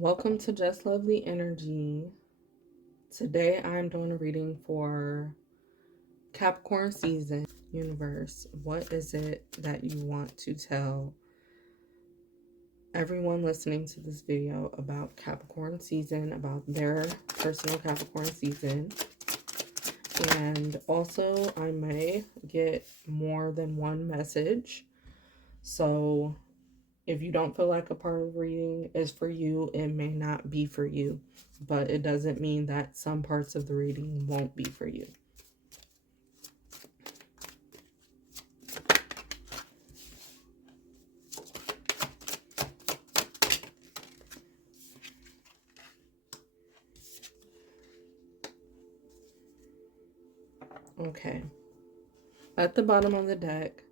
Welcome to Just Lovely Energy. Today I'm doing a reading for Capricorn season. Universe, what is it that you want to tell everyone listening to this video about Capricorn season, about their personal Capricorn season? And also, I may get more than one message. So if you don't feel like a part of the reading is for you, it may not be for you. But it doesn't mean that some parts of the reading won't be for you. Okay. At the bottom of the deck,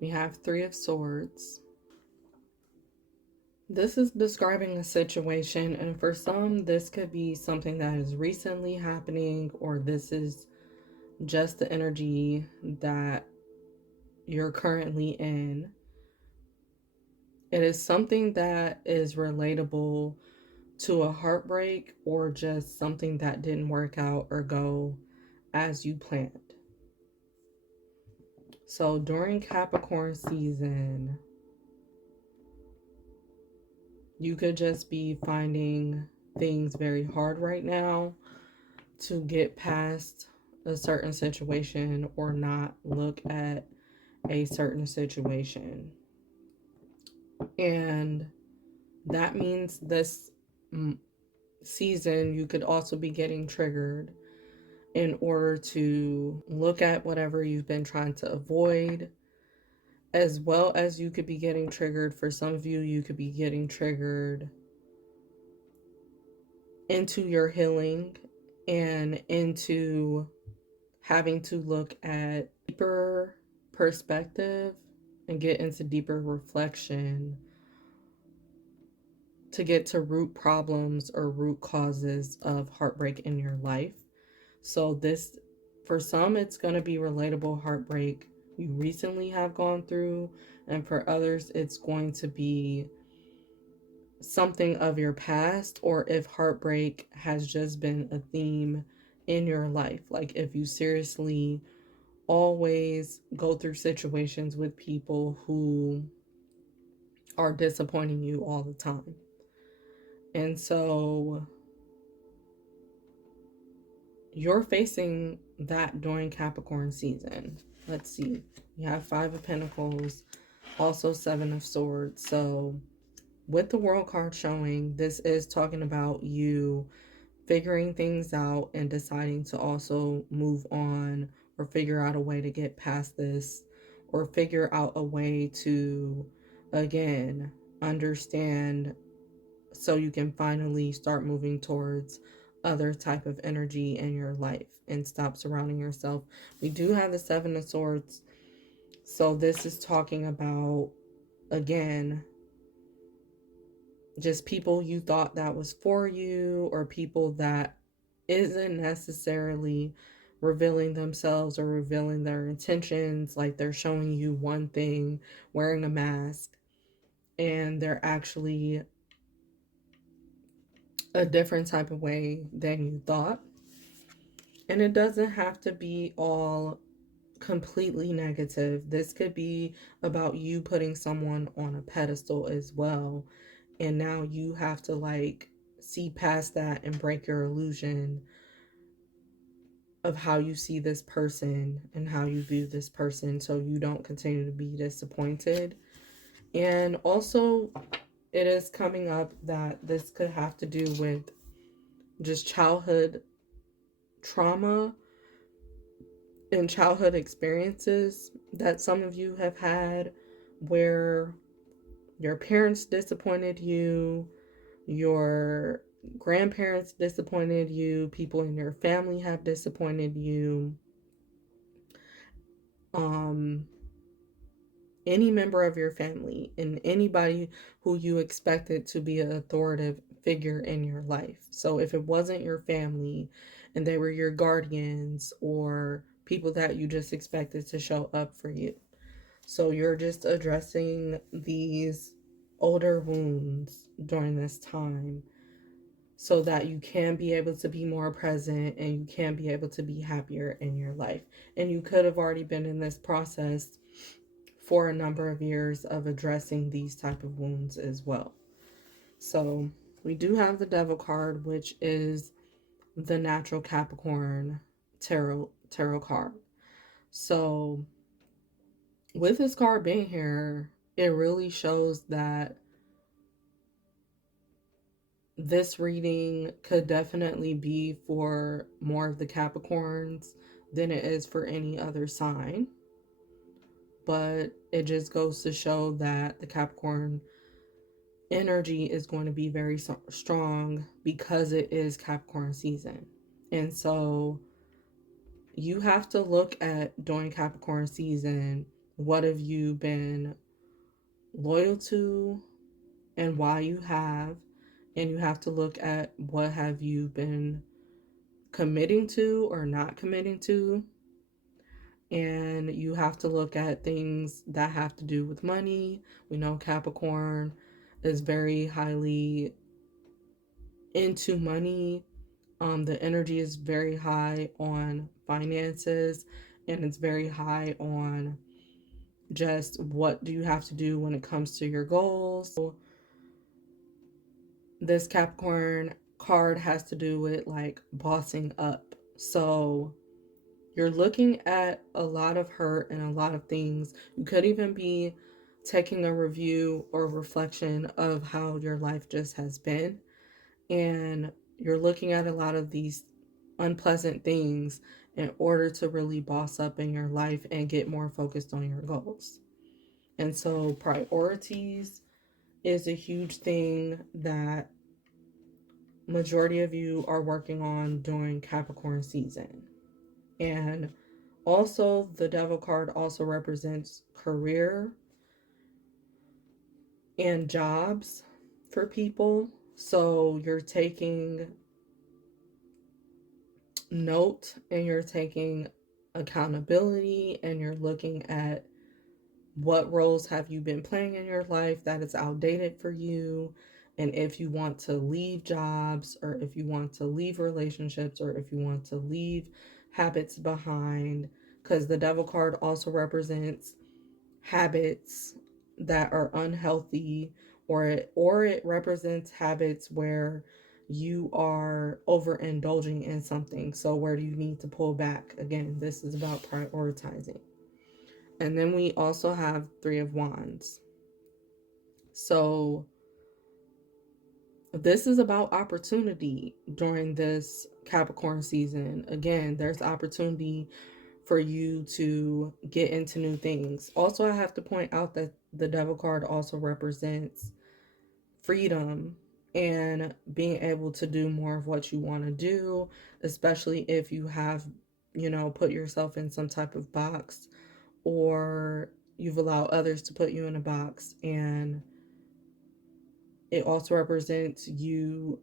we have Three of Swords. This is describing a situation, and for some, this could be something that is recently happening, or this is just the energy that you're currently in. It is something that is relatable to a heartbreak or just something that didn't work out or go as you planned. So during Capricorn season, you could just be finding things very hard right now to get past a certain situation or not look at a certain situation. And that means this season you could also be getting triggered in order to look at whatever you've been trying to avoid, as well as you could be getting triggered. For some of you, you could be getting triggered into your healing and into having to look at deeper perspective and get into deeper reflection to get to root problems or root causes of heartbreak in your life. So this, for some, it's going to be relatable heartbreak you recently have gone through, and for others, it's going to be something of your past, or if heartbreak has just been a theme in your life. Like if you seriously always go through situations with people who are disappointing you all the time. And so you're facing that during Capricorn season. Let's see. You have Five of Pentacles, also Seven of Swords. So with the World card showing, this is talking about you figuring things out and deciding to also move on or figure out a way to get past this, or figure out a way to, again, understand so you can finally start moving towards other type of energy in your life and stop surrounding yourself. We do have the Seven of Swords. So this is talking about, again, just people you thought that was for you, or people that isn't necessarily revealing themselves or revealing their intentions. Like they're showing you one thing, wearing a mask, and they're actually a different type of way than you thought. And it doesn't have to be all completely negative. This could be about you putting someone on a pedestal as well, and now you have to like see past that and break your illusion of how you see this person and how you view this person, so you don't continue to be disappointed. And also, it is coming up that this could have to do with just childhood trauma and childhood experiences that some of you have had, where your parents disappointed you, your grandparents disappointed you, people in your family have disappointed you, any member of your family and anybody who you expected to be an authoritative figure in your life. So if it wasn't your family and they were your guardians or people that you just expected to show up for you. So you're just addressing these older wounds during this time so that you can be able to be more present and you can be able to be happier in your life. And you could have already been in this process for a number of years of addressing these type of wounds as well. So we do have the Devil card, which is the natural Capricorn tarot card. So with this card being here, it really shows that this reading could definitely be for more of the Capricorns than it is for any other sign. But it just goes to show that the Capricorn energy is going to be very strong because it is Capricorn season. And so you have to look at during Capricorn season, what have you been loyal to and why you have, and you have to look at what have you been committing to or not committing to. And you have to look at things that have to do with money. We know Capricorn is very highly into money. The energy is very high on finances, and it's very high on just what do you have to do when it comes to your goals. So this Capricorn card has to do with like bossing up. So you're looking at a lot of hurt and a lot of things. You could even be taking a review or reflection of how your life just has been. And you're looking at a lot of these unpleasant things in order to really boss up in your life and get more focused on your goals. And so priorities is a huge thing that majority of you are working on during Capricorn season. And also the Devil card also represents career and jobs for people. So you're taking note and you're taking accountability and you're looking at what roles have you been playing in your life that is outdated for you, and if you want to leave jobs or if you want to leave relationships or if you want to leave habits behind, because the Devil card also represents habits that are unhealthy, or it represents habits where you are overindulging in something. So where do you need to pull back? Again, this is about prioritizing. And then we also have Three of Wands. So this is about opportunity during this Capricorn season. Again, there's opportunity for you to get into new things. Also, I have to point out that the Devil card also represents freedom and being able to do more of what you want to do, especially if you have, put yourself in some type of box, or you've allowed others to put you in a box. And it also represents you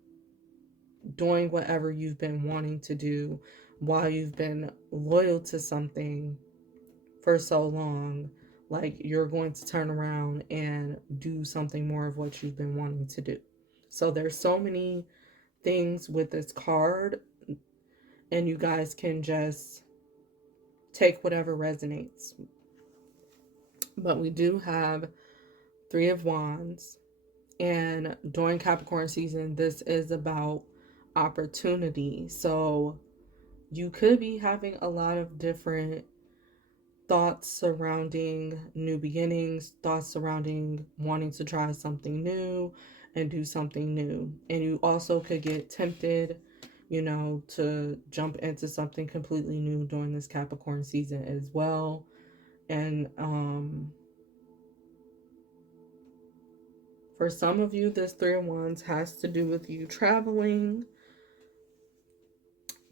doing whatever you've been wanting to do while you've been loyal to something for so long. Like you're going to turn around and do something more of what you've been wanting to do. So there's so many things with this card, and you guys can just take whatever resonates. But we do have Three of Wands, and during Capricorn season, this is about opportunity. So you could be having a lot of different thoughts surrounding new beginnings, thoughts surrounding wanting to try something new and do something new. And you also could get tempted, to jump into something completely new during this Capricorn season as well. And for some of you, this Three of Wands has to do with you traveling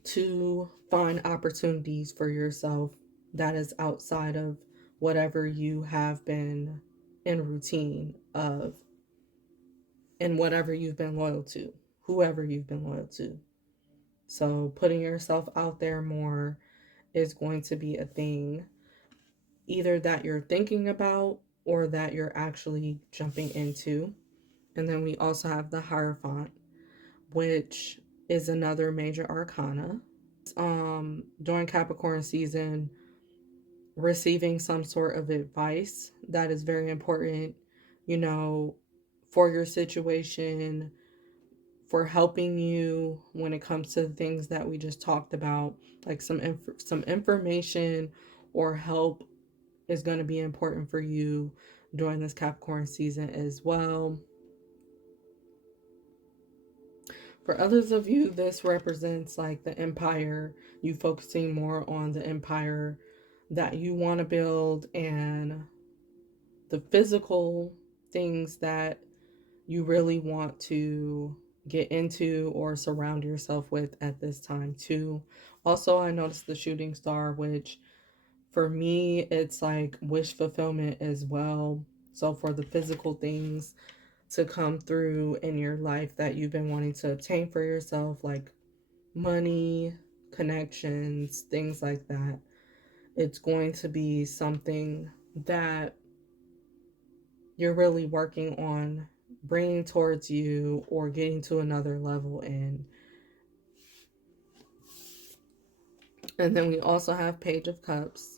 to find opportunities for yourself that is outside of whatever you have been in routine of, and whatever you've been loyal to, whoever you've been loyal to. So putting yourself out there more is going to be a thing, either that you're thinking about or that you're actually jumping into. And then we also have the Hierophant, which is another major arcana. During Capricorn season, receiving some sort of advice that is very important, you know, for your situation, for helping you when it comes to the things that we just talked about, like some information or help is going to be important for you during this Capricorn season as well. For others of you, this represents like the empire, you focusing more on the empire that you want to build and the physical things that you really want to get into or surround yourself with at this time too. Also, I noticed the shooting star, which for me, it's like wish fulfillment as well. So for the physical things to come through in your life that you've been wanting to obtain for yourself, like money, connections, things like that, it's going to be something that you're really working on bringing towards you or getting to another level in. And then we also have Page of Cups.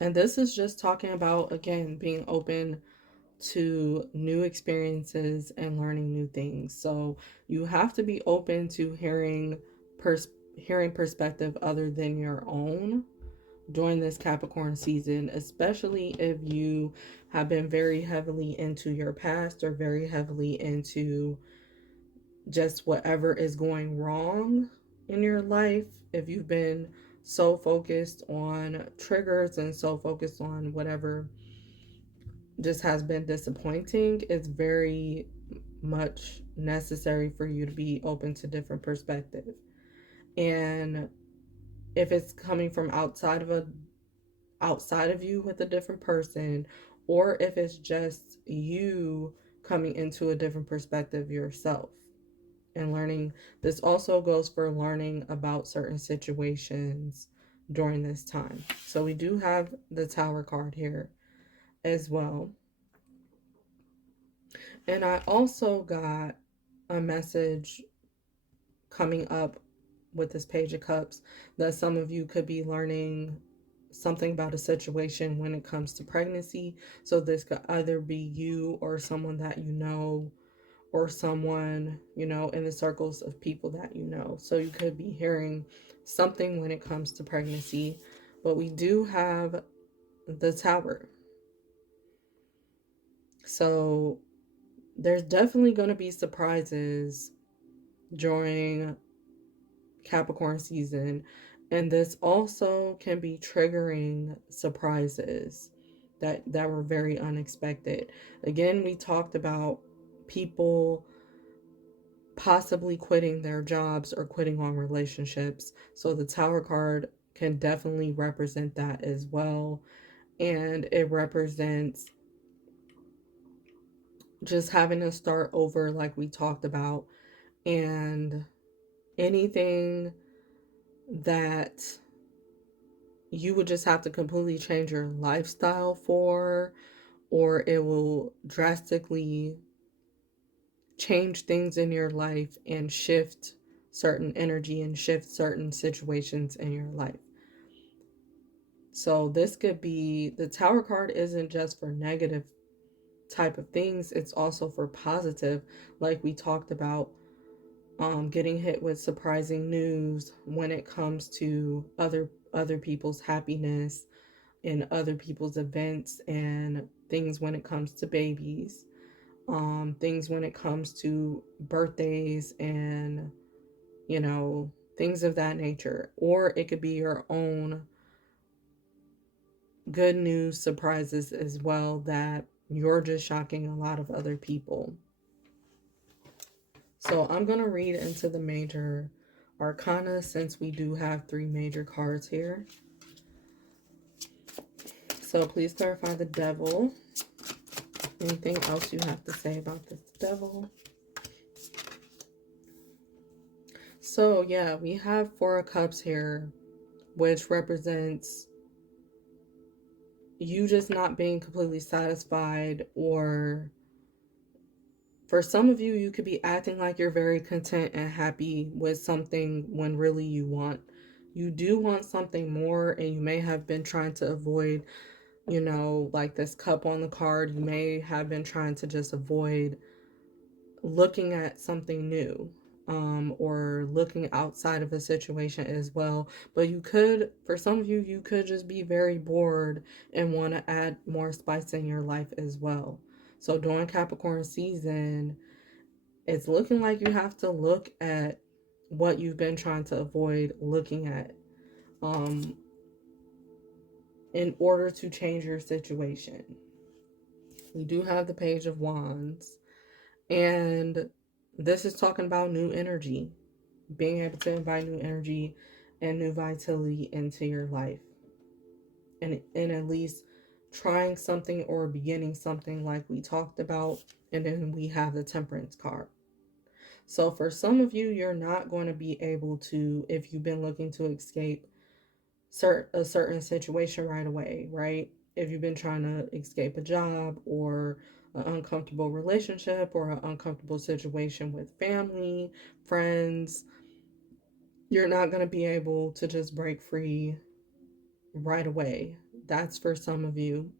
And this is just talking about, again, being open to new experiences and learning new things. So you have to be open to hearing perspective other than your own during this Capricorn season, especially if you have been very heavily into your past or very heavily into just whatever is going wrong in your life. If you've been so focused on triggers and so focused on whatever just has been disappointing, it's very much necessary for you to be open to different perspective. And if it's coming from outside of you with a different person, or if it's just you coming into a different perspective yourself and learning. This also goes for learning about certain situations during this time. So we do have the Tower card here as well. And I also got a message coming up with this Page of Cups that some of you could be learning something about a situation when it comes to pregnancy. So this could either be you or someone that you know, or someone, you know, in the circles of people that you know. So you could be hearing something when it comes to pregnancy. But we do have the Tower. So there's definitely going to be surprises during Capricorn season. And this also can be triggering surprises that were very unexpected. Again, we talked about people possibly quitting their jobs or quitting on relationships. So the Tower card can definitely represent that as well. And it represents just having to start over, like we talked about, and anything that you would just have to completely change your lifestyle for, or it will drastically change things in your life and shift certain energy and shift certain situations in your life. So this could be, the Tower card isn't just for negative type of things, it's also for positive, like we talked about, getting hit with surprising news when it comes to other people's happiness and other people's events and things when it comes to babies, things when it comes to birthdays and, you know, things of that nature. Or it could be your own good news surprises as well, that you're just shocking a lot of other people. So I'm going to read into the major arcana since we do have 3 major cards here. So please clarify the Devil. Anything else you have to say about this Devil? So yeah, we have 4 of Cups here, which represents you just not being completely satisfied, or for some of you, you could be acting like you're very content and happy with something when really you do want something more, and you may have been trying to avoid, like this cup on the card, you may have been trying to just avoid looking at something new, or looking outside of the situation as well. But for some of you, you could just be very bored and want to add more spice in your life as well. So during Capricorn season, it's looking like you have to look at what you've been trying to avoid looking at, um, in order to change your situation. We do have the Page of Wands, and this is talking about new energy, being able to invite new energy and new vitality into your life, and at least trying something or beginning something like we talked about. And then we have the Temperance card. So for some of you, you're not going to be able to, if you've been looking to escape a certain situation right away, right? If you've been trying to escape a job, or an uncomfortable relationship, or an uncomfortable situation with family, friends, you're not going to be able to just break free right away. That's for some of you.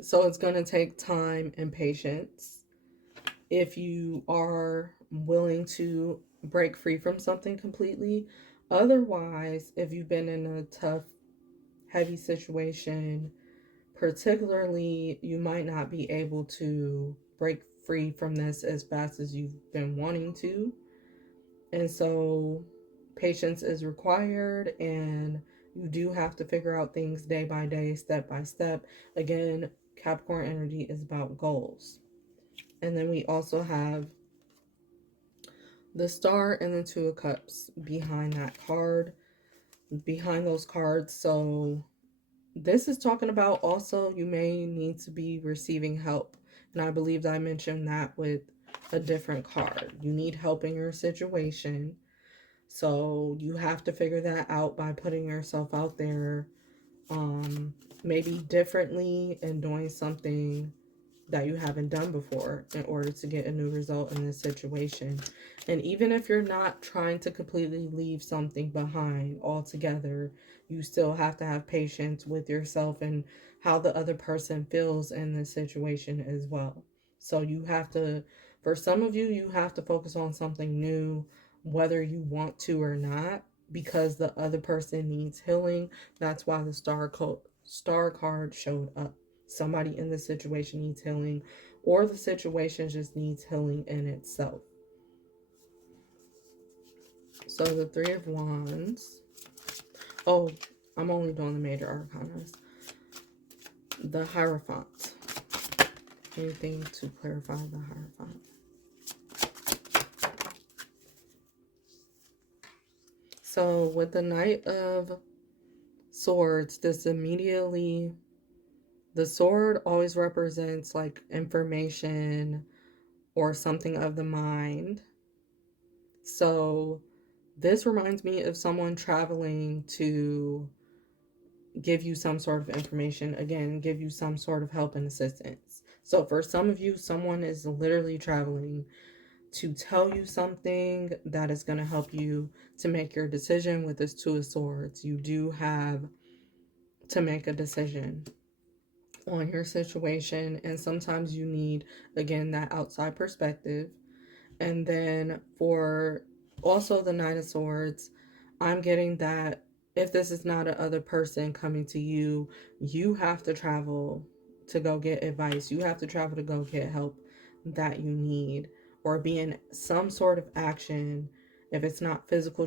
So it's going to take time and patience if you are willing to break free from something completely. Otherwise, if you've been in a tough, heavy situation, particularly, you might not be able to break free from this as fast as you've been wanting to. And so patience is required, and you do have to figure out things day by day, step by step. Again, Capricorn energy is about goals. And then we also have the Star and the Two of Cups behind that card, behind those cards. So this is talking about also you may need to be receiving help. And I believe that I mentioned that with a different card. You need help in your situation. So you have to figure that out by putting yourself out there, maybe differently, and doing something that you haven't done before in order to get a new result in this situation. And even if you're not trying to completely leave something behind altogether, you still have to have patience with yourself and how the other person feels in this situation as well. So you have to, for some of you, you have to focus on something new, whether you want to or not, because the other person needs healing. That's why the star card showed up. Somebody in the situation needs healing, or the situation just needs healing in itself. So the Three of Wands. Oh, I'm only doing the major arcanas. The Hierophant. Anything to clarify the Hierophant? So with the Knight of Swords, this immediately, the sword always represents like information or something of the mind. So this reminds me of someone traveling to give you some sort of information, again, give you some sort of help and assistance. So for some of you, someone is literally traveling to tell you something that is going to help you to make your decision. With this Two of Swords, you do have to make a decision on your situation, and sometimes you need, again, that outside perspective. And then for also the Nine of Swords, I'm getting that if this is not another person coming to you, you have to travel to go get advice. You have to travel to go get help that you need, or be in some sort of action. If it's not physical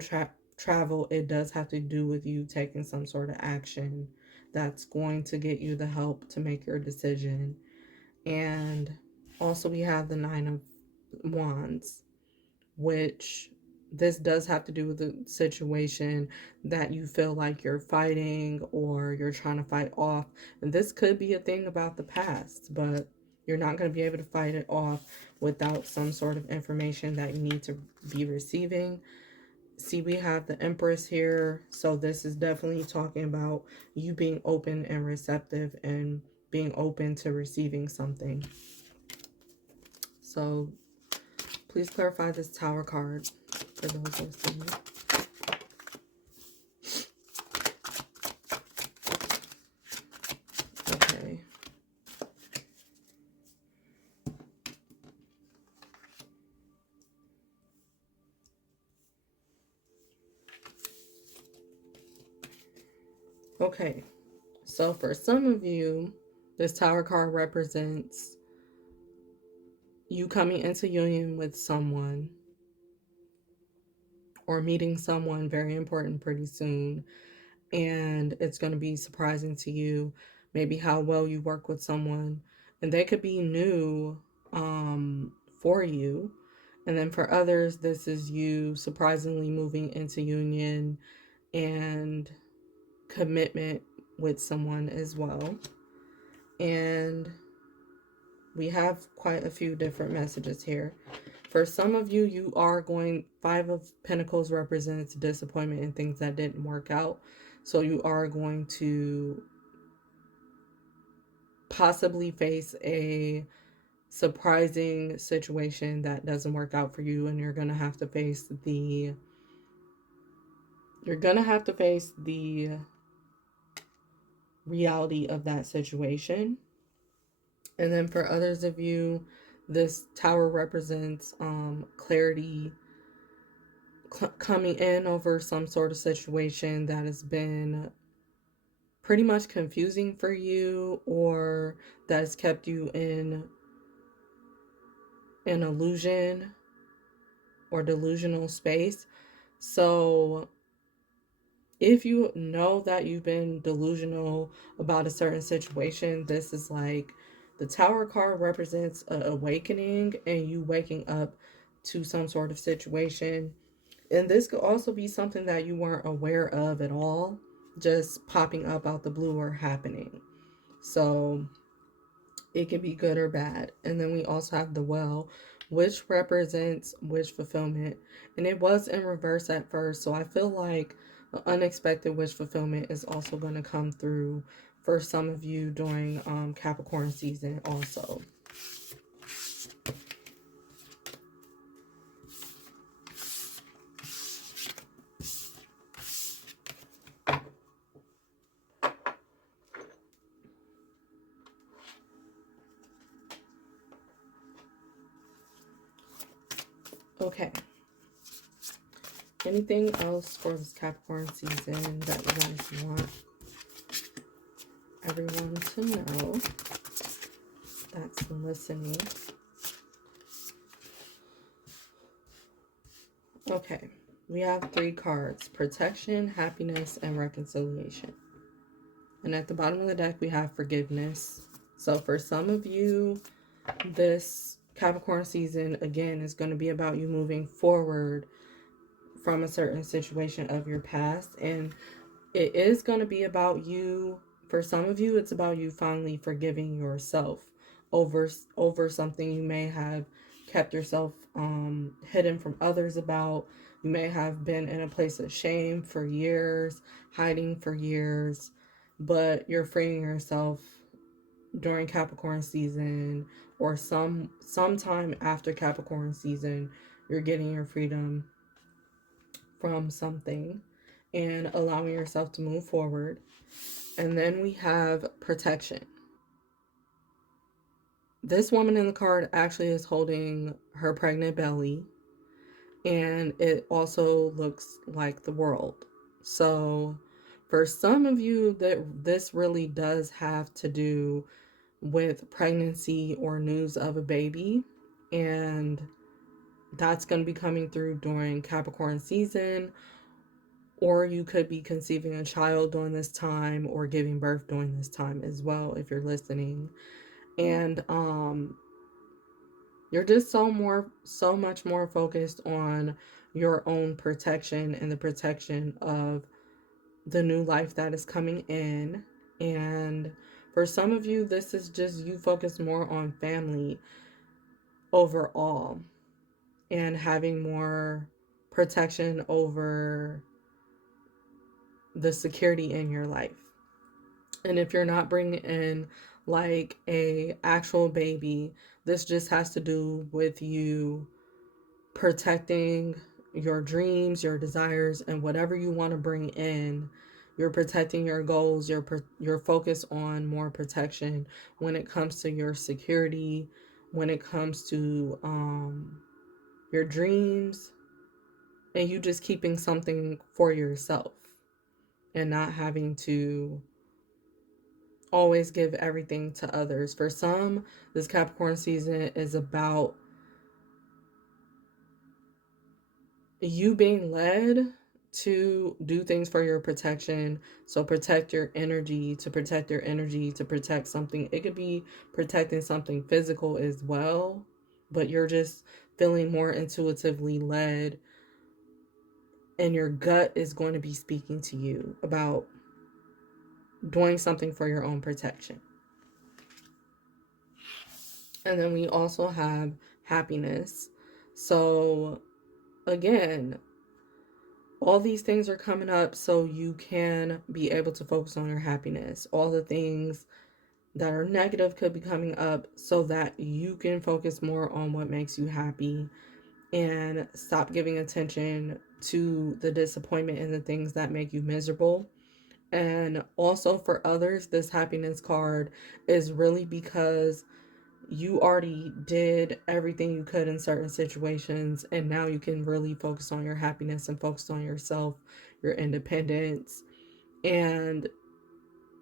travel, it does have to do with you taking some sort of action that's going to get you the help to make your decision. And also we have the Nine of Wands, which this does have to do with the situation that you feel like you're fighting or you're trying to fight off. And this could be a thing about the past, but you're not going to be able to fight it off without some sort of information that you need to be receiving. See, we have the Empress here. So this is definitely talking about you being open and receptive and being open to receiving something. So please clarify this Tower card for those listening. Okay. Okay. So for some of you, this Tower card represents you coming into union with someone or meeting someone very important pretty soon. And it's going to be surprising to you, maybe how well you work with someone. And they could be new for you. And then for others, this is you surprisingly moving into union and commitment with someone as well. And we have quite a few different messages here. For some of you, you are going, Five of Pentacles represents disappointment and things that didn't work out. So you are going to possibly face a surprising situation that doesn't work out for you, and you're going to have to face the reality of that situation. And then for others of you, this Tower represents clarity, coming in over some sort of situation that has been pretty much confusing for you, or that has kept you in an illusion or delusional space. So if you know that you've been delusional about a certain situation, this is like the Tower card represents an awakening and you waking up to some sort of situation. And this could also be something that you weren't aware of at all, just popping up out the blue or happening. So it can be good or bad. And then we also have the Well, which represents wish fulfillment. And it was in reverse at first. So I feel like the unexpected wish fulfillment is also going to come through for some of you during Capricorn season also. Okay. Anything else for this Capricorn season that you guys want everyone to know that's listening? Okay, we have 3 cards: protection, happiness, and reconciliation. And at the bottom of the deck, we have forgiveness. So for some of you, this Capricorn season, again, is going to be about you moving forward from a certain situation of your past. And it is going to be about you. For some of you, it's about you finally forgiving yourself over something you may have kept yourself hidden from others about. You may have been in a place of shame for years, hiding for years, but you're freeing yourself during Capricorn season, or sometime after Capricorn season. You're getting your freedom from something and allowing yourself to move forward. And then we have protection. This woman in the card actually is holding her pregnant belly, and it also looks like the world. So for some of you, that this really does have to do with pregnancy or news of a baby, and that's going to be coming through during Capricorn season. Or you could be conceiving a child during this time or giving birth during this time as well, if you're listening. And you're just so much more focused on your own protection and the protection of the new life that is coming in. And for some of you, this is just you focus more on family overall and having more protection over the security in your life. And if you're not bringing in like a actual baby, this just has to do with you protecting your dreams, your desires, and whatever you want to bring in. You're protecting your goals. You're focused on more protection when it comes to your security, when it comes to your dreams, and you just keeping something for yourself and not having to always give everything to others. For some, this Capricorn season is about you being led to do things for your protection. So protect your energy, to protect your energy, to protect something. It could be protecting something physical as well, but you're just feeling more intuitively led, and your gut is going to be speaking to you about doing something for your own protection. And then we also have happiness. So again, all these things are coming up so you can be able to focus on your happiness. All the things that are negative could be coming up so that you can focus more on what makes you happy and stop giving attention to the disappointment and the things that make you miserable. And also for others, this happiness card is really because you already did everything you could in certain situations, and now you can really focus on your happiness and focus on yourself, your independence. And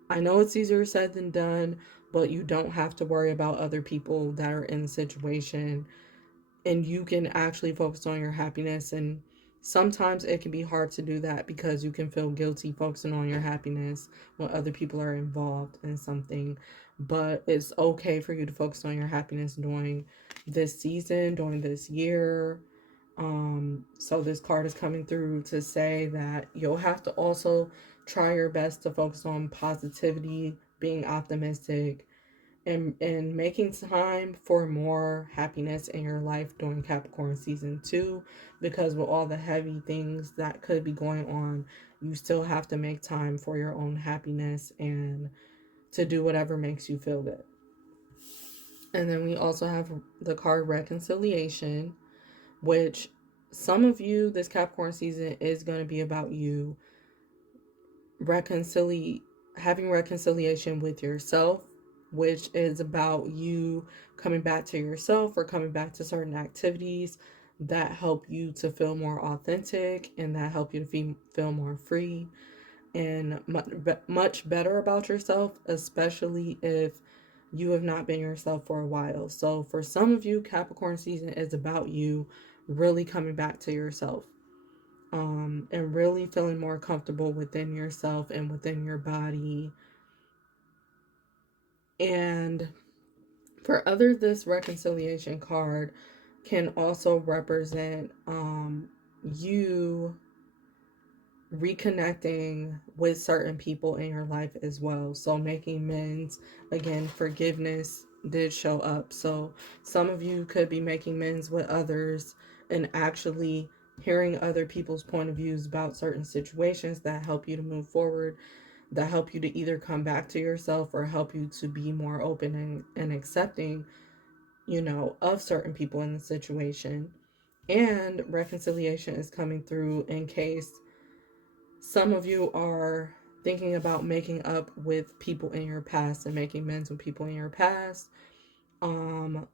I know it's easier said than done, but you don't have to worry about other people that are in the situation, and you can actually focus on your happiness. And sometimes it can be hard to do that because you can feel guilty focusing on your happiness when other people are involved in something. But it's okay for you to focus on your happiness during this season, during this year. So this card is coming through to say that you'll have to also try your best to focus on positivity, being optimistic, and making time for more happiness in your life during Capricorn season 2, because with all the heavy things that could be going on, you still have to make time for your own happiness and to do whatever makes you feel good. And then we also have the card reconciliation, which some of you this Capricorn season is going to be about you having reconciliation with yourself, which is about you coming back to yourself or coming back to certain activities that help you to feel more authentic and that help you to feel more free and much better about yourself, especially if you have not been yourself for a while. So for some of you, Capricorn season is about you really coming back to yourself, and really feeling more comfortable within yourself and within your body. And for others, this reconciliation card can also represent you reconnecting with certain people in your life as well. So making amends, again, forgiveness did show up. So some of you could be making amends with others and actually hearing other people's point of views about certain situations that help you to move forward, that help you to either come back to yourself or help you to be more open and accepting, of certain people in the situation. And reconciliation is coming through in case some of you are thinking about making up with people in your past and making amends with people in your past. Um,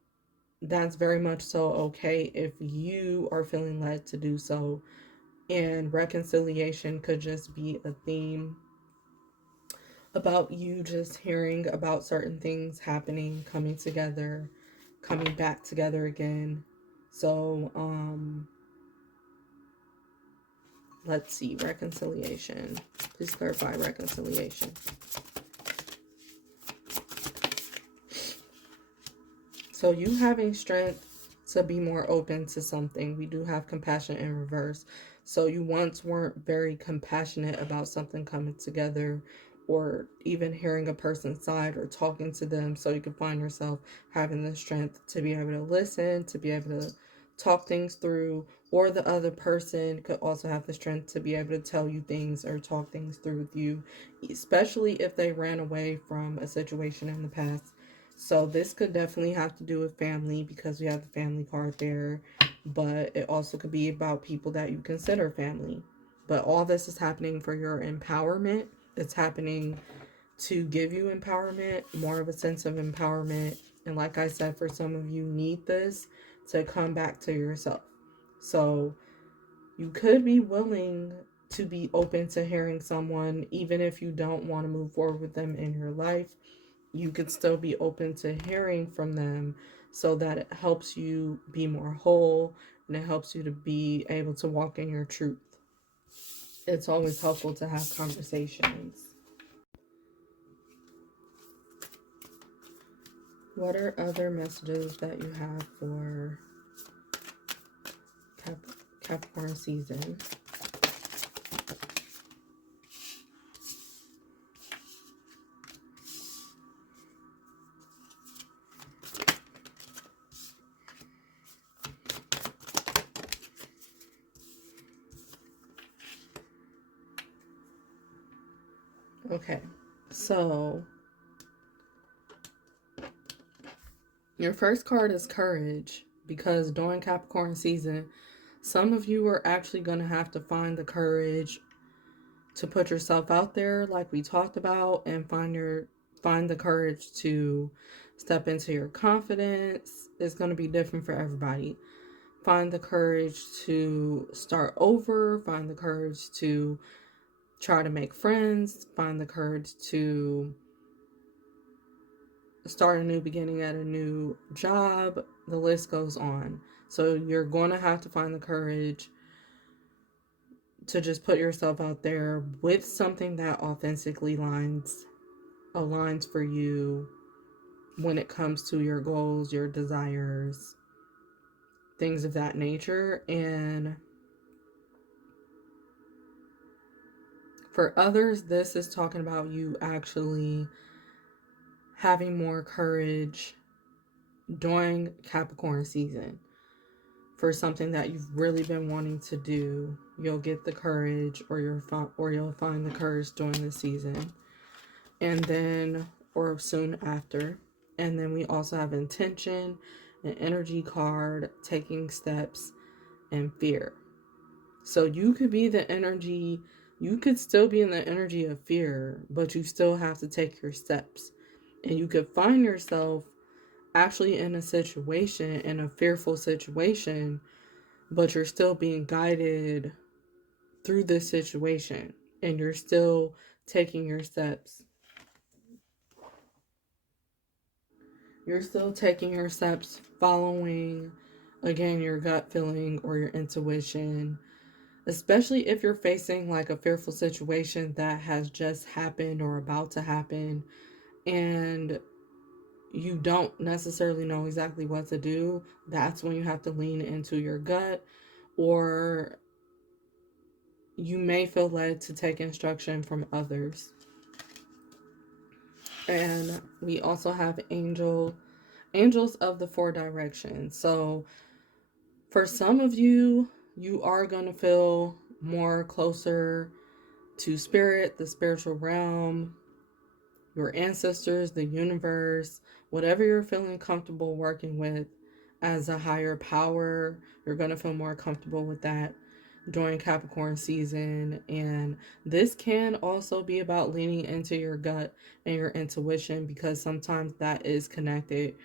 that's very much so okay if you are feeling led to do so. And reconciliation could just be a theme about you just hearing about certain things happening, coming together, coming back together again. So, let's see, reconciliation. Please clarify reconciliation. So you having strength to be more open to something. We do have compassion in reverse. So you once weren't very compassionate about something coming together or even hearing a person's side or talking to them. So you can find yourself having the strength to be able to listen, to be able to talk things through, or the other person could also have the strength to be able to tell you things or talk things through with you, especially if they ran away from a situation in the past. So this could definitely have to do with family because we have the family card there, but it also could be about people that you consider family. But all this is happening for your empowerment. It's happening to give you empowerment, more of a sense of empowerment. And like I said, for some of you, need this to come back to yourself. So you could be willing to be open to hearing someone, even if you don't want to move forward with them in your life. You could still be open to hearing from them so that it helps you be more whole and it helps you to be able to walk in your truth. It's always helpful to have conversations. What are other messages that you have for Capricorn season? Okay, so your first card is courage, because during Capricorn season, some of you are actually going to have to find the courage to put yourself out there like we talked about, and find the courage to step into your confidence. It's going to be different for everybody. Find the courage to start over, find the courage to try to make friends, find the courage to start a new beginning at a new job. The list goes on. So you're going to have to find the courage to just put yourself out there with something that authentically aligns for you when it comes to your goals, your desires, things of that nature. And for others, this is talking about you actually having more courage during Capricorn season for something that you've really been wanting to do. You'll get the courage, or you'll find the courage during the season, and then or soon after. And then we also have intention, an energy card, taking steps, and fear. So you could be the energy, you could still be in the energy of fear, but you still have to take your steps. And you could find yourself actually in a situation, in a fearful situation, but you're still being guided through this situation and you're still taking your steps. You're still taking your steps, following again your gut feeling or your intuition, especially if you're facing like a fearful situation that has just happened or about to happen, and you don't necessarily know exactly what to do. That's when you have to lean into your gut, or you may feel led to take instruction from others. And we also have angels of the four directions. So for some of you, you are going to feel more closer to spirit, the spiritual realm, your ancestors, the universe, whatever you're feeling comfortable working with as a higher power. You're going to feel more comfortable with that during Capricorn season. And this can also be about leaning into your gut and your intuition, because sometimes that is connected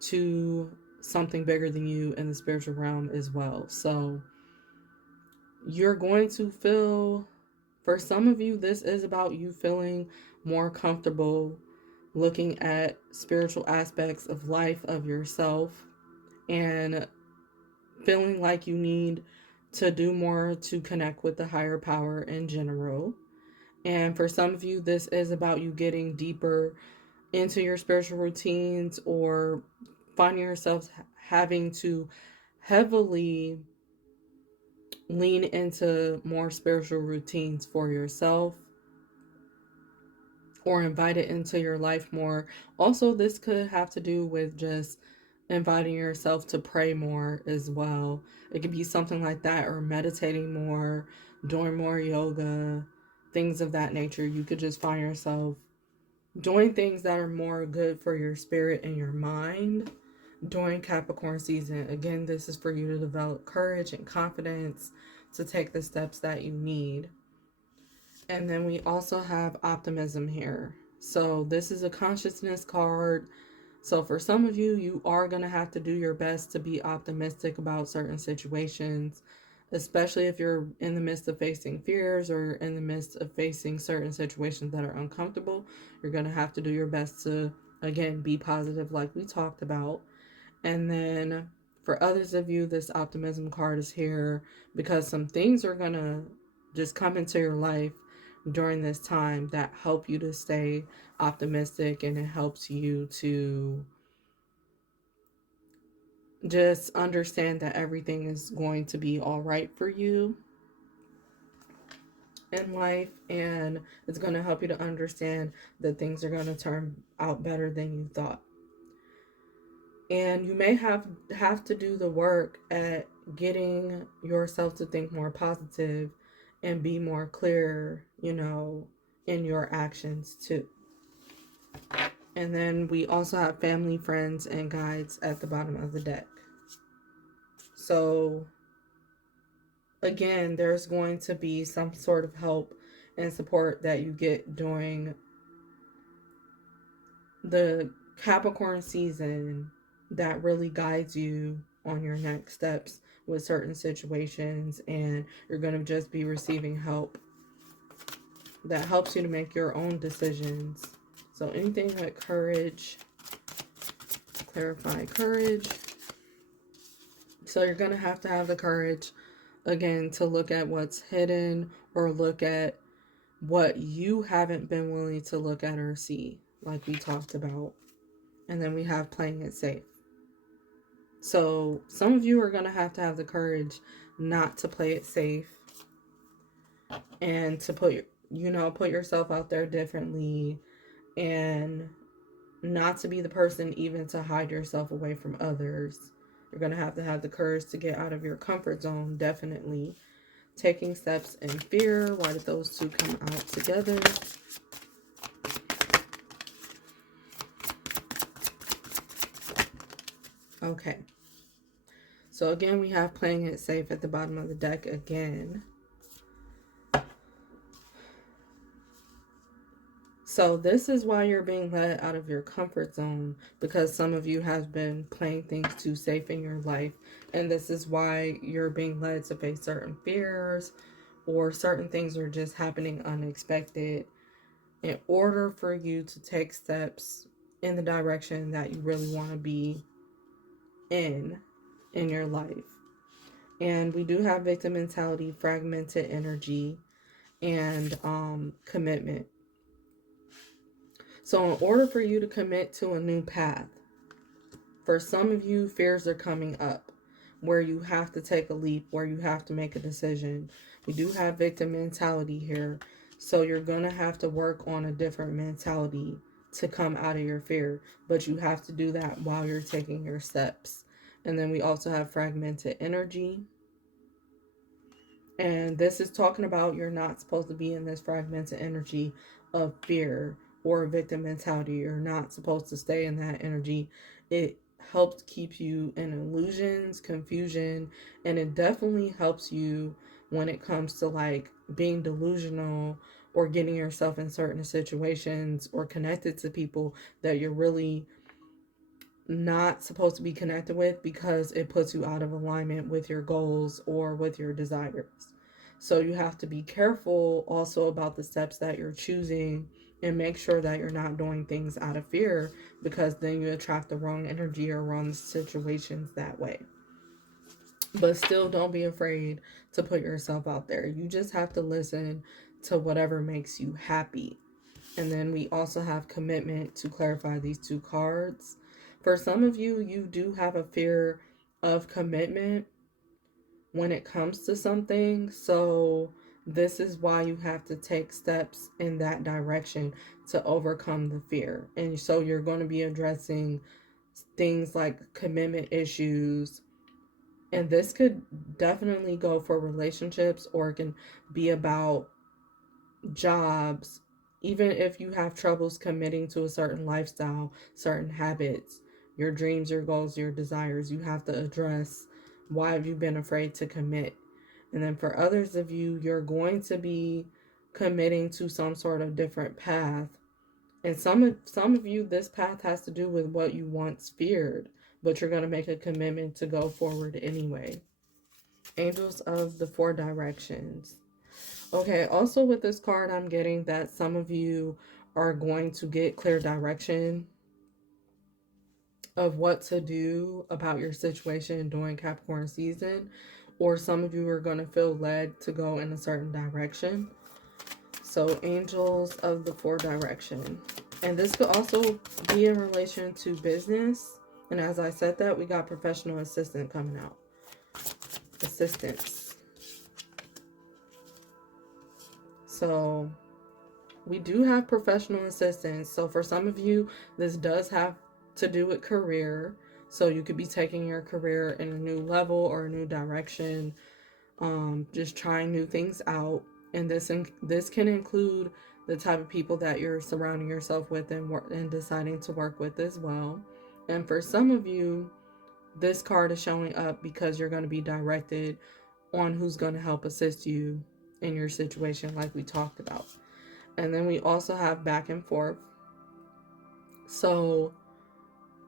to something bigger than you in the spiritual realm as well. So you're going to feel, for some of you, this is about you feeling more comfortable looking at spiritual aspects of life, of yourself, and feeling like you need to do more to connect with the higher power in general. And for some of you, this is about you getting deeper into your spiritual routines, or finding yourself having to heavily lean into more spiritual routines for yourself, or invite it into your life more. Also, this could have to do with just inviting yourself to pray more as well. It could be something like that, or meditating more, doing more yoga, things of that nature. You could just find yourself doing things that are more good for your spirit and your mind during Capricorn season. Again, this is for you to develop courage and confidence to take the steps that you need. And then we also have optimism here. So this is a consciousness card. So for some of you, you are going to have to do your best to be optimistic about certain situations, especially if you're in the midst of facing fears or in the midst of facing certain situations that are uncomfortable. You're going to have to do your best to, again, be positive like we talked about. And then for others of you, this optimism card is here because some things are going to just come into your life during this time that help you to stay optimistic, and it helps you to just understand that everything is going to be all right for you in life, and it's going to help you to understand that things are going to turn out better than you thought. And you may have to do the work at getting yourself to think more positive and be more clear, in your actions too. And then we also have family, friends, and guides at the bottom of the deck. So again, there's going to be some sort of help and support that you get during the Capricorn season that really guides you on your next steps with certain situations, and you're going to just be receiving help that helps you to make your own decisions. So anything like courage, clarify courage. So you're going to have the courage, again, to look at what's hidden or look at what you haven't been willing to look at or see, like we talked about. And then we have playing it safe. So some of you are going to have the courage not to play it safe and to put yourself out there differently, and not to be the person even to hide yourself away from others. You're going to have the courage to get out of your comfort zone, definitely. Taking steps in fear. Why did those two come out together? Okay. So again, we have playing it safe at the bottom of the deck again. So this is why you're being led out of your comfort zone, because some of you have been playing things too safe in your life. And this is why you're being led to face certain fears, or certain things are just happening unexpected in order for you to take steps in the direction that you really want to be in your life. And we do have victim mentality, fragmented energy, and commitment. So in order for you to commit to a new path, for some of you, fears are coming up where you have to take a leap, where you have to make a decision. We do have victim mentality here. So you're going to have to work on a different mentality to come out of your fear. But you have to do that while you're taking your steps. And then we also have fragmented energy. And this is talking about you're not supposed to be in this fragmented energy of fear or victim mentality. You're not supposed to stay in that energy. It helps keep you in illusions, confusion, and it definitely helps you when it comes to like being delusional or getting yourself in certain situations or connected to people that you're really not supposed to be connected with, because it puts you out of alignment with your goals or with your desires. So you have to be careful also about the steps that you're choosing, and make sure that you're not doing things out of fear, because then you attract the wrong energy or wrong situations that way. But still, don't be afraid to put yourself out there. You just have to listen to whatever makes you happy. And then we also have commitment to clarify these two cards. For some of you, you do have a fear of commitment when it comes to something. So this is why you have to take steps in that direction to overcome the fear. And so you're going to be addressing things like commitment issues. And this could definitely go for relationships, or it can be about jobs. Even if you have troubles committing to a certain lifestyle, certain habits, your dreams, your goals, your desires, you have to address why have you been afraid to commit. And then for others of you, you're going to be committing to some sort of different path. And some of you, this path has to do with what you once feared, but you're going to make a commitment to go forward anyway. Angels of the Four Directions. Okay, also with this card, I'm getting that some of you are going to get clear direction of what to do about your situation during Capricorn season, or some of you are going to feel led to go in a certain direction. So angels of the Four Direction. And this could also be in relation to business. And as I said that, we got professional assistant coming out. Assistance. So we do have professional assistants. So for some of you, this does have to do with career. So you could be taking your career in a new level or a new direction, just trying new things out. And this can include the type of people that you're surrounding yourself with and deciding to work with as well. And for some of you, this card is showing up because you're going to be directed on who's going to help assist you in your situation, like we talked about. And then we also have back and forth. So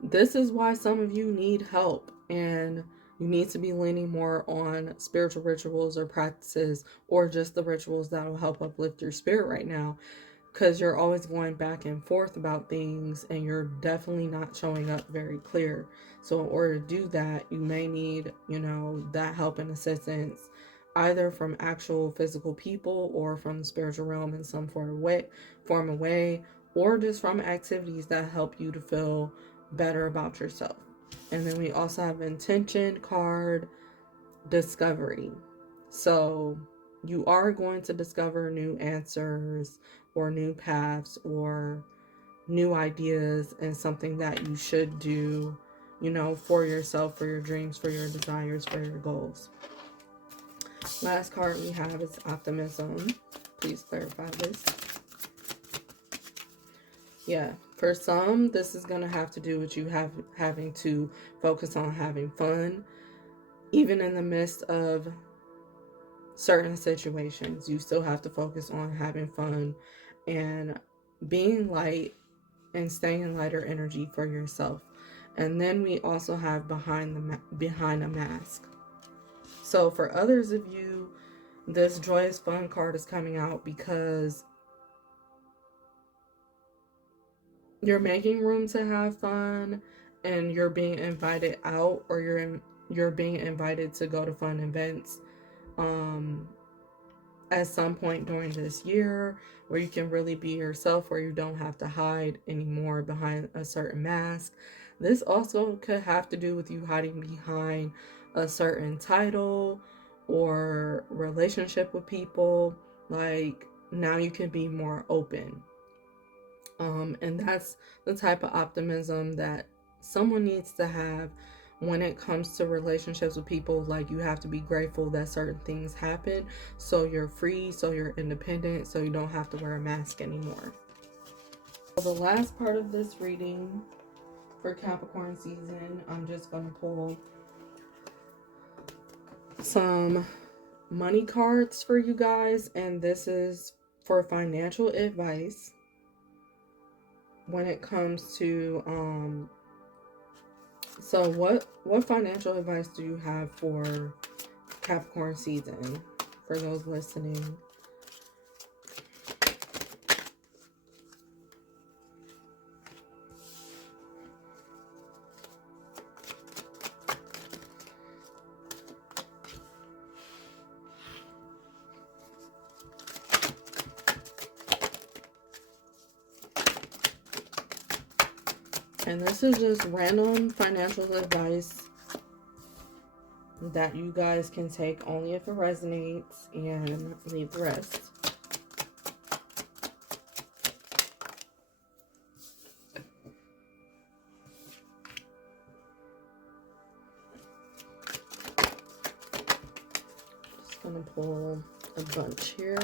this is why some of you need help, and you need to be leaning more on spiritual rituals or practices, or just the rituals that will help uplift your spirit right now, because you're always going back and forth about things and you're definitely not showing up very clear. So in order to do that, you may need, that help and assistance, either from actual physical people or from the spiritual realm in some form of way, or just from activities that help you to feel better about yourself. And then we also have intention card, discovery. So you are going to discover new answers or new paths or new ideas, and something that you should do, for yourself, for your dreams, for your desires, for your goals. Last card we have is optimism. Please clarify this. Yeah, for some, this is going to have to do with you having to focus on having fun. Even in the midst of certain situations, you still have to focus on having fun and being light and staying in lighter energy for yourself. And then we also have behind a mask. So for others of you, this joyous fun card is coming out because you're making room to have fun, and you're being invited out, or you're being invited to go to fun events at some point during this year, where you can really be yourself, where you don't have to hide anymore behind a certain mask. This also could have to do with you hiding behind a certain title or relationship with people. Like, now you can be more open. And that's the type of optimism that someone needs to have when it comes to relationships with people. Like, you have to be grateful that certain things happen, so you're free, so you're independent, so you don't have to wear a mask anymore. So the last part of this reading for Capricorn season, I'm just going to pull some money cards for you guys, and this is for financial advice when it comes to so what financial advice do you have for Capricorn season, for those listening? And this is just random financial advice that you guys can take only if it resonates, and leave the rest. I'm going to pull a bunch here.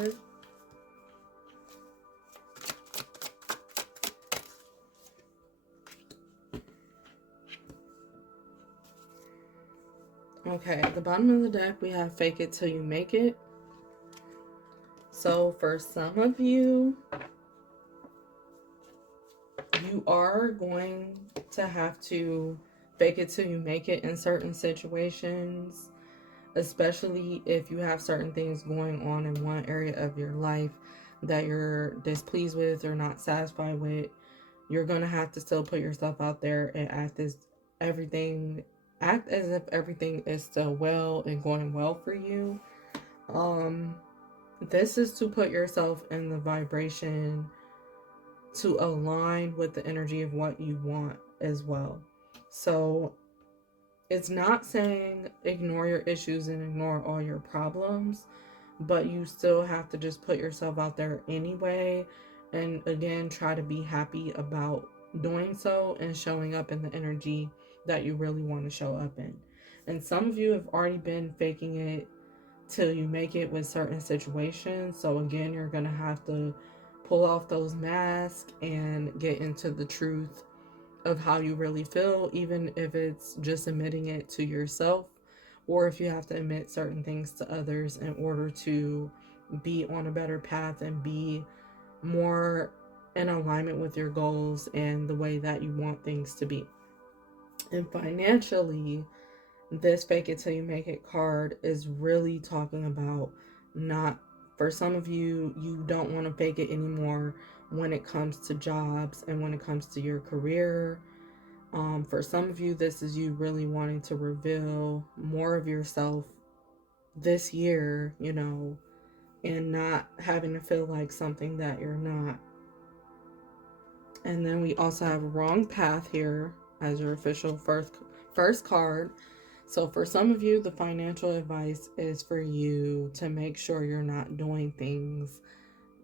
Okay, at the bottom of the deck, we have fake it till you make it. So for some of you, you are going to have to fake it till you make it in certain situations, especially if you have certain things going on in one area of your life that you're displeased with or not satisfied with. You're going to have to still put yourself out there and act as if everything is still well and going well for you. This is to put yourself in the vibration to align with the energy of what you want as well. So it's not saying ignore your issues and ignore all your problems, but you still have to just put yourself out there anyway. And again, try to be happy about doing so and showing up in the energy that you really want to show up in. And some of you have already been faking it till you make it with certain situations. So again, you're going to have to pull off those masks and get into the truth of how you really feel, even if it's just admitting it to yourself, or if you have to admit certain things to others in order to be on a better path and be more in alignment with your goals and the way that you want things to be. And financially, this fake it till you make it card is really talking about not, for some of you, you don't want to fake it anymore when it comes to jobs and when it comes to your career. For some of you, this is you really wanting to reveal more of yourself this year, and not having to feel like something that you're not. And then we also have wrong path here as your official first card. So for some of you, the financial advice is for you to make sure you're not doing things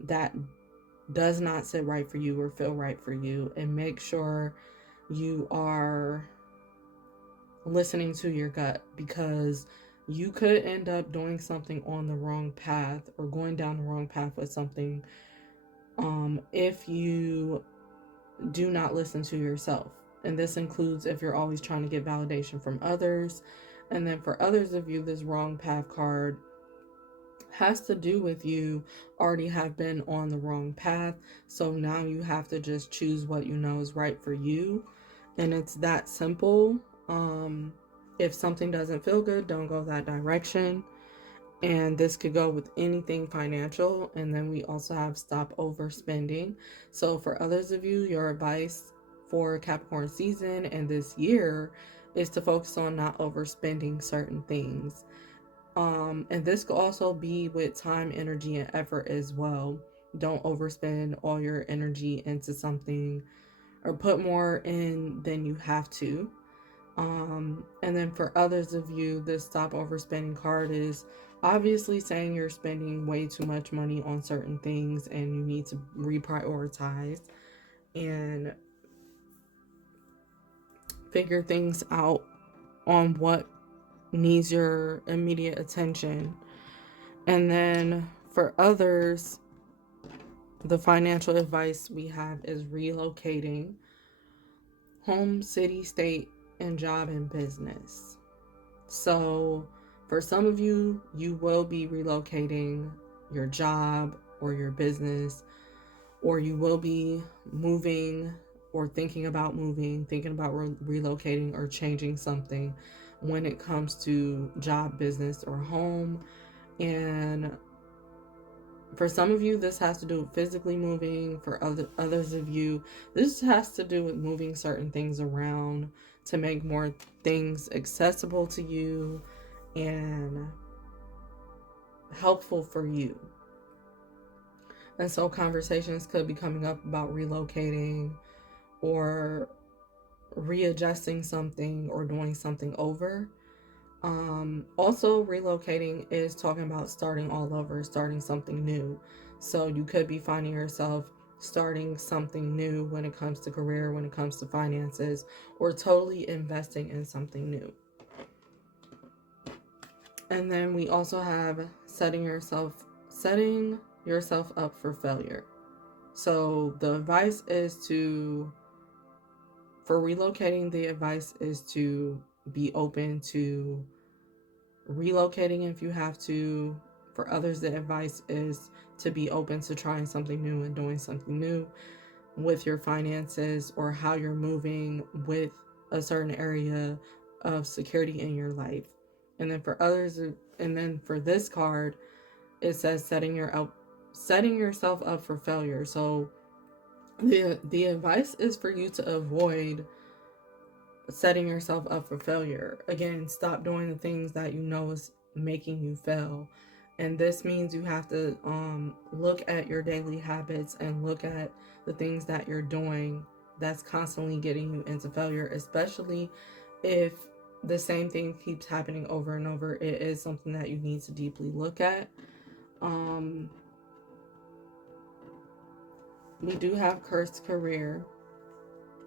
that does not sit right for you or feel right for you, and make sure you are listening to your gut, because you could end up doing something on the wrong path or going down the wrong path with something if you do not listen to yourself. And this includes if you're always trying to get validation from others. And then for others of you, this wrong path card has to do with you already have been on the wrong path. So now you have to just choose what you know is right for you. And it's that simple. If something doesn't feel good, don't go that direction. And this could go with anything financial. And then we also have stop overspending. So for others of you, your advice for Capricorn season and this year is to focus on not overspending certain things. And this could also be with time, energy, and effort as well. Don't overspend all your energy into something or put more in than you have to. And then for others of you, this stop overspending card is obviously saying you're spending way too much money on certain things and you need to reprioritize and figure things out on what needs your immediate attention. And then for others, the financial advice we have is relocating home, city, state, and job and business. So for some of you, you will be relocating your job or your business, or you will be moving or thinking about moving, thinking about relocating or changing something when it comes to job, business, or home. And for some of you, this has to do with physically moving. For others of you, this has to do with moving certain things around to make more things accessible to you and helpful for you. And so conversations could be coming up about relocating or readjusting something or doing something over. Also, relocating is talking about starting all over, starting something new. So you could be finding yourself starting something new when it comes to career, when it comes to finances, or totally investing in something new. And then we also have setting yourself up for failure. So the advice is for relocating, the advice is to be open to relocating if you have to. For others, the advice is to be open to trying something new and doing something new with your finances or how you're moving with a certain area of security in your life. And then for others, and then for this card, it says setting yourself up for failure. So the advice is for you to avoid setting yourself up for failure. Again, stop doing the things that you know is making you fail. And this means you have to look at your daily habits and look at the things that you're doing that's constantly getting you into failure, especially if the same thing keeps happening over and over. It is something that you need to deeply look at. We do have cursed career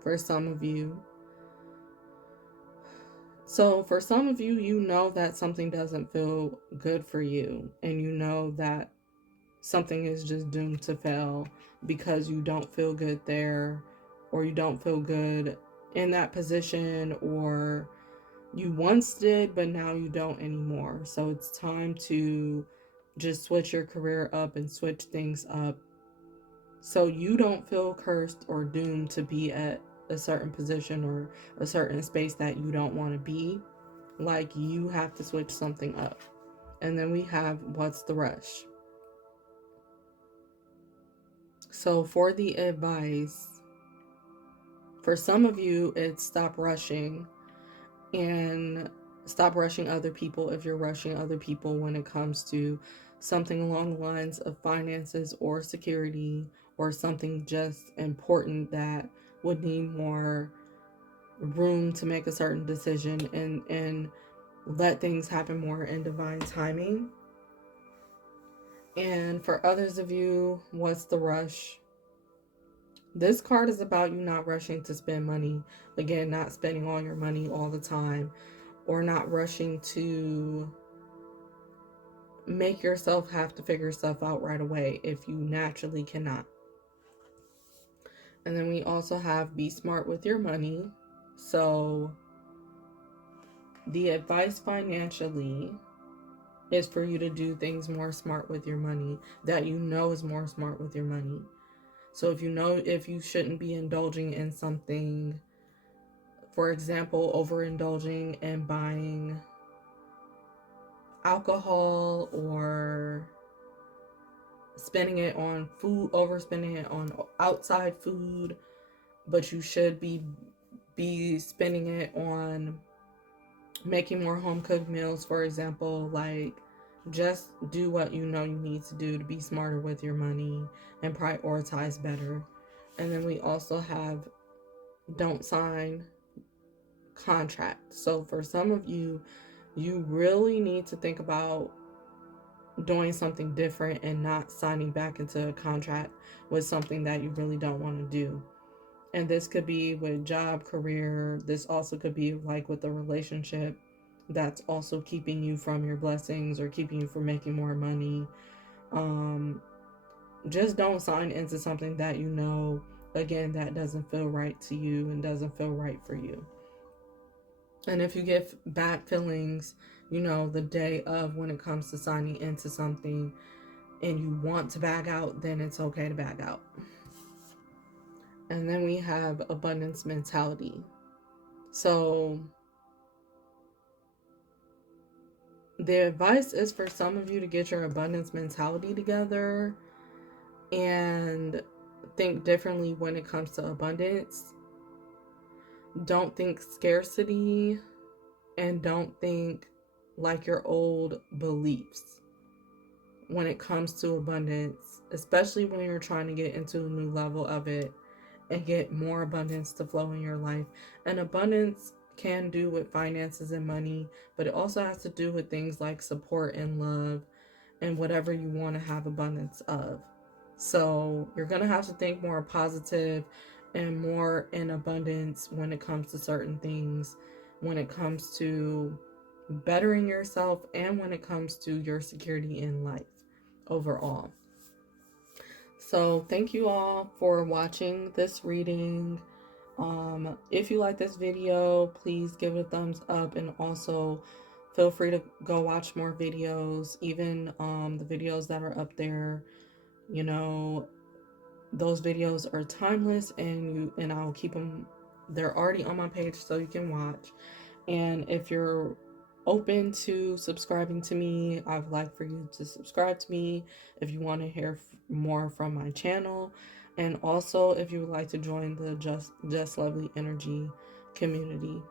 for some of you. So for some of you, you know that something doesn't feel good for you, and you know that something is just doomed to fail because you don't feel good there, or you don't feel good in that position, or you once did, but now you don't anymore. So it's time to just switch your career up and switch things up so you don't feel cursed or doomed to be at a certain position or a certain space that you don't want to be. Like, you have to switch something up. And then we have what's the rush. So for the advice, for some of you, it's stop rushing, and stop rushing other people if you're rushing other people when it comes to something along the lines of finances or security, or something just important that would need more room to make a certain decision, and let things happen more in divine timing. And for others of you, what's the rush? This card is about you not rushing to spend money. Again, not spending all your money all the time, or not rushing to make yourself have to figure stuff out right away if you naturally cannot. And then we also have be smart with your money. So the advice financially is for you to do things more smart with your money, that you know is more smart with your money. So if you know if you shouldn't be indulging in something, for example, overindulging and buying alcohol or spending it on food, overspending it on outside food, but you should be spending it on making more home cooked meals, for example. Like, just do what you know you need to do to be smarter with your money and prioritize better. And then we also have don't sign contract. So for some of you, you really need to think about doing something different and not signing back into a contract with something that you really don't want to do. And this could be with job, career. This also could be like with a relationship that's also keeping you from your blessings or keeping you from making more money. Just don't sign into something that you know, again, that doesn't feel right to you and doesn't feel right for you. And if you get bad feelings, the day of, when it comes to signing into something, and you want to back out, then it's okay to back out. And then we have abundance mentality. So the advice is for some of you to get your abundance mentality together and think differently when it comes to abundance. Don't think scarcity, and don't think like your old beliefs when it comes to abundance, especially when you're trying to get into a new level of it and get more abundance to flow in your life. And abundance can do with finances and money, but it also has to do with things like support and love and whatever you want to have abundance of. So you're going to have to think more positive and more in abundance when it comes to certain things, when it comes to bettering yourself, and when it comes to your security in life overall. So thank you all for watching this reading. If you like this video, please give it a thumbs up, and also feel free to go watch more videos, even the videos that are up there. You know, those videos are timeless, and I'll keep them. They're already on my page, so you can watch. And if you're open to subscribing to me, I would like for you to subscribe to me if you want to hear more from my channel. And also, if you would like to join the Just Lovely Energy community.